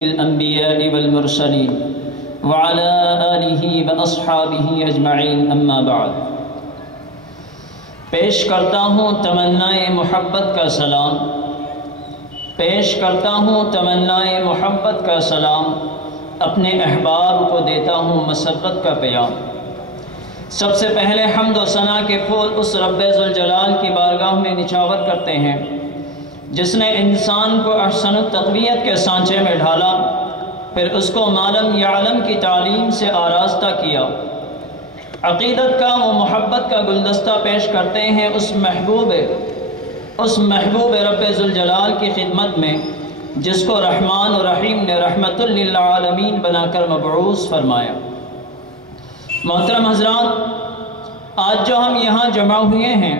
الأنبياء والمرسلين وعلى آله وأصحابه أجمعين أما بعد پیش کرتا ہوں تمنائے محبت کا سلام، پیش کرتا ہوں تمنائے محبت کا سلام، اپنے احباب کو دیتا ہوں مسرت کا پیام۔ سب سے پہلے حمد و ثنا کے پھول اس رب ذوالجلال کی بارگاہ میں نچھاور کرتے ہیں جس نے انسان کو احسن التقویت کے سانچے میں ڈھالا، پھر اس کو معلم یعلم کی تعلیم سے آراستہ کیا۔ عقیدت کا و محبت کا گلدستہ پیش کرتے ہیں اس محبوب رب ذوالجلال کی خدمت میں جس کو رحمان و رحیم نے رحمت للعالمین بنا کر مبعوث فرمایا۔ محترم حضرات، آج جو ہم یہاں جمع ہوئے ہیں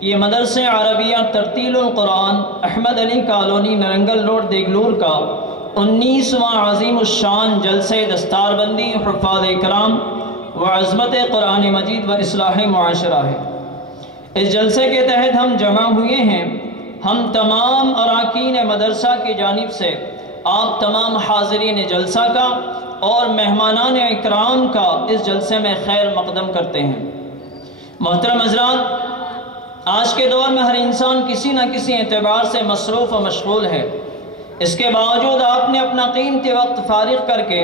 یہ مدرسہ عربیہ ترتیل القرآن احمد علی کالونی نرنگل روڈ دیگلور کا 19واں عظیم الشان جلسہ دستار بندی حفاظ اکرام و عظمت قرآن مجید و اصلاح معاشرہ ہے۔ اس جلسے کے تحت ہم جمع ہوئے ہیں، ہم تمام اراکین مدرسہ کی جانب سے آپ تمام حاضرین جلسہ کا اور مہمانان اکرام کا اس جلسے میں خیر مقدم کرتے ہیں۔ محترم حضرات، آج کے دور میں ہر انسان کسی نہ کسی اعتبار سے مصروف و مشغول ہے، اس کے باوجود آپ نے اپنا قیمتی وقت فارغ کر کے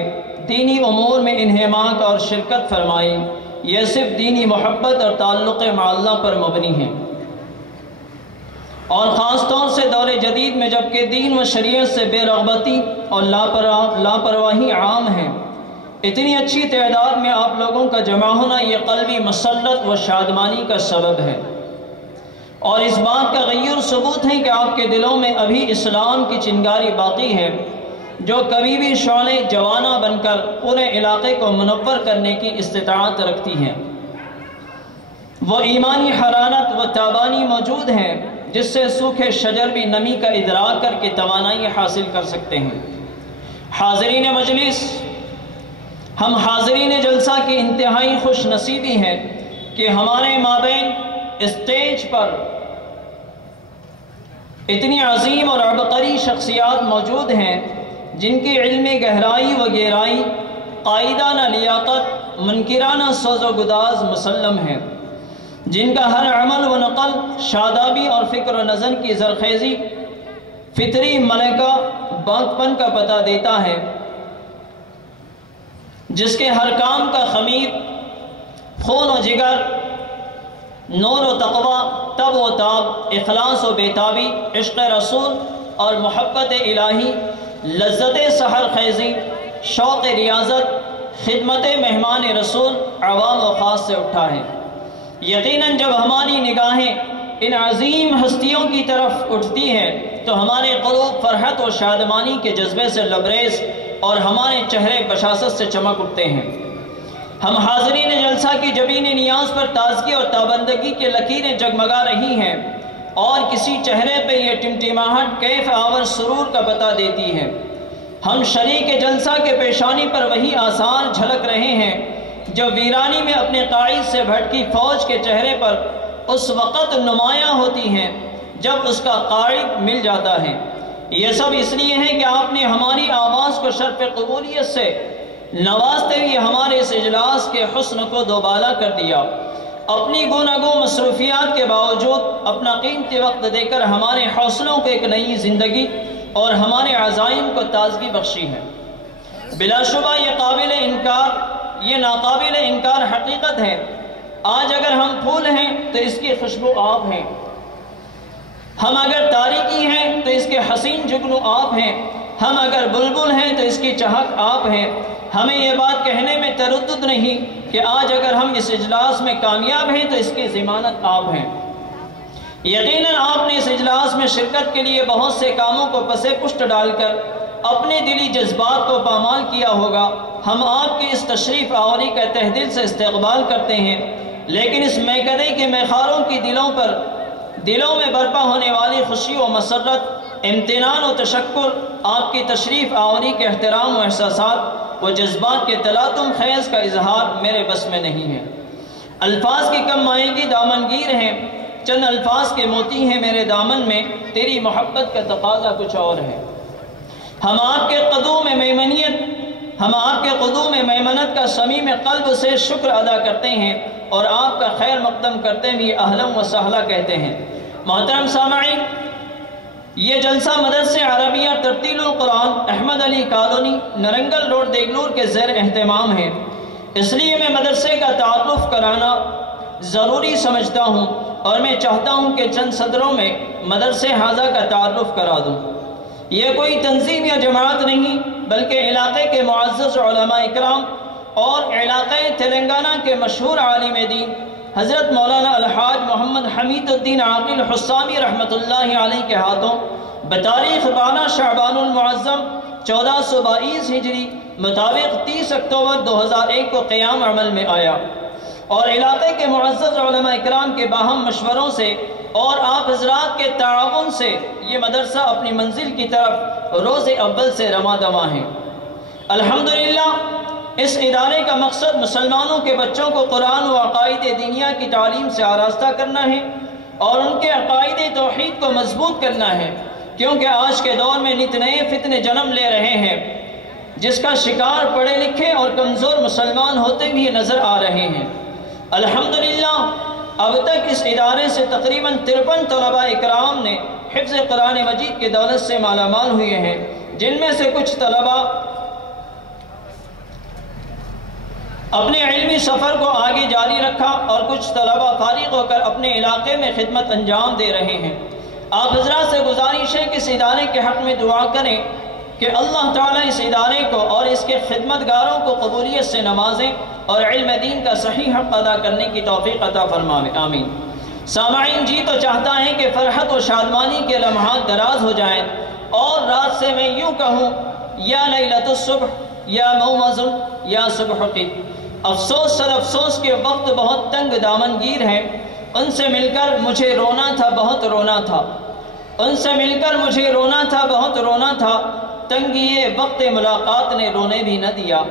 دینی امور میں انہماک اور شرکت فرمائی۔ یہ صرف دینی محبت اور تعلق مع اللہ پر مبنی ہے، اور خاص طور سے دور جدید میں جبکہ دین و شریعت سے بے رغبتی اور لاپرواہی عام ہے، اتنی اچھی تعداد میں آپ لوگوں کا جمع ہونا یہ قلبی مسرت و شادمانی کا سبب ہے، اور اس بات کا غیر ثبوت ہے کہ آپ کے دلوں میں ابھی اسلام کی چنگاری باقی ہے جو کبھی بھی شعلہ جوانہ بن کر پورے علاقے کو منور کرنے کی استطاعت رکھتی ہے۔ وہ ایمانی حرارت و تابانی موجود ہے جس سے سوکھے شجر بھی نمی کا ادراک کر کے توانائی حاصل کر سکتے ہیں۔ حاضرین مجلس، ہم حاضرین جلسہ کی انتہائی خوش نصیبی ہے کہ ہمارے مابین اسٹیج پر اتنی عظیم اور عبقری شخصیات موجود ہیں جن کی علمی گہرائی و گہرائی، قائدانہ لیاقت، منکرانہ سوز و گداز مسلم ہے، جن کا ہر عمل و نقل شادابی اور فکر و نظر کی زرخیزی فطری ملکہ باغپن کا پتہ دیتا ہے، جس کے ہر کام کا خمیر خون و جگر، نور و تقوی، تب و تاب، اخلاص و بیتابی، عشق رسول اور محبت الہی، لذت سحر خیزی، شوق ریاضت، خدمت مہمان رسول عوام و خاص سے اٹھا ہے۔ یقیناً جب ہماری نگاہیں ان عظیم ہستیوں کی طرف اٹھتی ہیں تو ہمارے قلوب فرحت و شادمانی کے جذبے سے لبریز اور ہمارے چہرے بشاشت سے چمک اٹھتے ہیں۔ ہم حاضرین جلسہ کی جبین نیاز پر تازگی اور تابندگی کے لکیریں جگمگا رہی ہیں، اور کسی چہرے پہ یہ ٹمٹماہٹ کیف آور سرور کا پتہ دیتی ہے۔ ہم شریک جلسہ کے پیشانی پر وہی آثار جھلک رہے ہیں جو ویرانی میں اپنے قائد سے بھٹکی فوج کے چہرے پر اس وقت نمایاں ہوتی ہیں جب اس کا قائد مل جاتا ہے۔ یہ سب اس لیے ہے کہ آپ نے ہماری آواز کو شرف قبولیت سے نوازتے ہوئے ہمارے اس اجلاس کے حسن کو دوبالا کر دیا۔ اپنی گوناگو مصروفیات کے باوجود اپنا قیمتی وقت دے کر ہمارے حوصلوں کو ایک نئی زندگی اور ہمارے عزائم کو تازگی بخشی ہے۔ بلا شبہ یہ ناقابل انکار حقیقت ہے، آج اگر ہم پھول ہیں تو اس کی خوشبو آپ ہیں، ہم اگر تاریکی ہیں تو اس کے حسین جگنو آپ ہیں، ہم اگر بلبل ہیں تو اس کی چہک آپ ہیں۔ ہمیں یہ بات کہنے میں تردد نہیں کہ آج اگر ہم اس اجلاس میں کامیاب ہیں تو اس کی ضمانت آپ ہیں۔ یقیناً آپ نے اس اجلاس میں شرکت کے لیے بہت سے کاموں کو پسے پشت ڈال کر اپنے دلی جذبات کو پامال کیا ہوگا۔ ہم آپ کی اس تشریف آوری کا تہ دل سے استقبال کرتے ہیں، لیکن اس میکدے کے میخاروں کی دلوں میں برپا ہونے والی خوشی و مسرت، امتنان و تشکر آپ کی تشریف آوری کے احترام و احساسات و جذبات کے تلاطم خیز کا اظہار میرے بس میں نہیں ہے۔ الفاظ کی کم مائگی دامن گیر ہیں، چند الفاظ کے موتی ہیں میرے دامن میں، تیری محبت کا تقاضا کچھ اور ہے۔ ہم آپ کے قدوم میمنت کا صمیم قلب سے شکر ادا کرتے ہیں اور آپ کا خیر مقدم کرتے ہوئے اہلا و سہلا کہتے ہیں۔ محترم سامعین، یہ جلسہ مدرسہ عربیہ ترتیل القرآن احمد علی کالونی نرنگل روڈ دیگلور کے زیر اہتمام ہے، اس لیے میں مدرسے کا تعارف کرانا ضروری سمجھتا ہوں اور میں چاہتا ہوں کہ چند صدروں میں مدرسے حاضہ کا تعارف کرا دوں۔ یہ کوئی تنظیم یا جماعت نہیں بلکہ علاقے کے معزز علماء اکرام اور علاقے تلنگانہ کے مشہور عالم دین حضرت مولانا الحاج محمد حمید الدین عاقل حسامی رحمۃ اللہ علیہ کے ہاتھوں بتاریخ 12 شعبان المعظم 1422 ہجری مطابق 30 اکتوبر 2001 کو قیام عمل میں آیا، اور علاقے کے معزز علماء اکرام کے باہم مشوروں سے اور آپ حضرات کے تعاون سے یہ مدرسہ اپنی منزل کی طرف روز اول سے رواں دواں ہے۔ الحمدللہ اس ادارے کا مقصد مسلمانوں کے بچوں کو قرآن و عقائد دینیہ کی تعلیم سے آراستہ کرنا ہے اور ان کے عقائد توحید کو مضبوط کرنا ہے، کیونکہ آج کے دور میں نت نئے فتنے جنم لے رہے ہیں جس کا شکار پڑھے لکھے اور کمزور مسلمان ہوتے بھی نظر آ رہے ہیں۔ الحمدللہ اب تک اس ادارے سے تقریباً 53 طلباء اکرام نے حفظ قرآن مجید کی دولت سے مالا مال ہوئے ہیں، جن میں سے کچھ طلباء اپنے علمی سفر کو آگے جاری رکھا اور کچھ طلباء فارغ ہو کر اپنے علاقے میں خدمت انجام دے رہے ہیں۔ آپ حضرات سے گزارش ہے کہ اس ادارے کے حق میں دعا کریں کہ اللہ تعالیٰ اس ادارے کو اور اس کے خدمتگاروں کو قبولیت سے نوازیں اور علم دین کا صحیح حق ادا کرنے کی توفیق عطا فرمائے، آمین۔ سامعین، جی تو چاہتا ہے کہ فرحت و شادمانی کے لمحات دراز ہو جائیں اور رات سے میں یوں کہوں یا لیلۃ الصبح یا مومض یا صبح کی۔ افسوس صد افسوس کے وقت بہت تنگ دامن گیر ہے، ان سے مل کر مجھے رونا تھا، بہت رونا تھا، ان سے مل کر مجھے رونا تھا، بہت رونا تھا، تنگی وقت ملاقات نے رونے بھی نہ دیا۔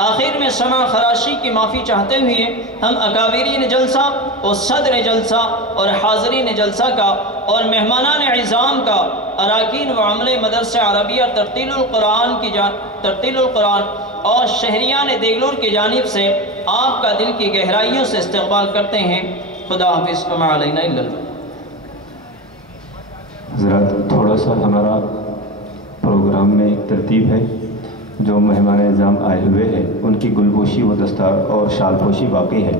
آخر میں سمع خراشی کی معافی چاہتے ہوئے ہم اکابرین جلسہ اور صدر جلسہ اور حاضرین جلسہ کا اور مہمانان عظام کا، اراکین و عملے مدرسہ عربیہ ترتیل القرآن اور شہریان دیگلور کی جانب سے آپ کا دل کی گہرائیوں سے استقبال کرتے ہیں۔ خدا حافظ، وما علینا الا البلاغ۔ حضرات، تھوڑا سا ہمارا پروگرام میں ایک ترتیب ہے، جو مہمان اعظام آئے ہوئے ہیں ان کی گلپوشی و دستار اور شال پوشی باقی ہے۔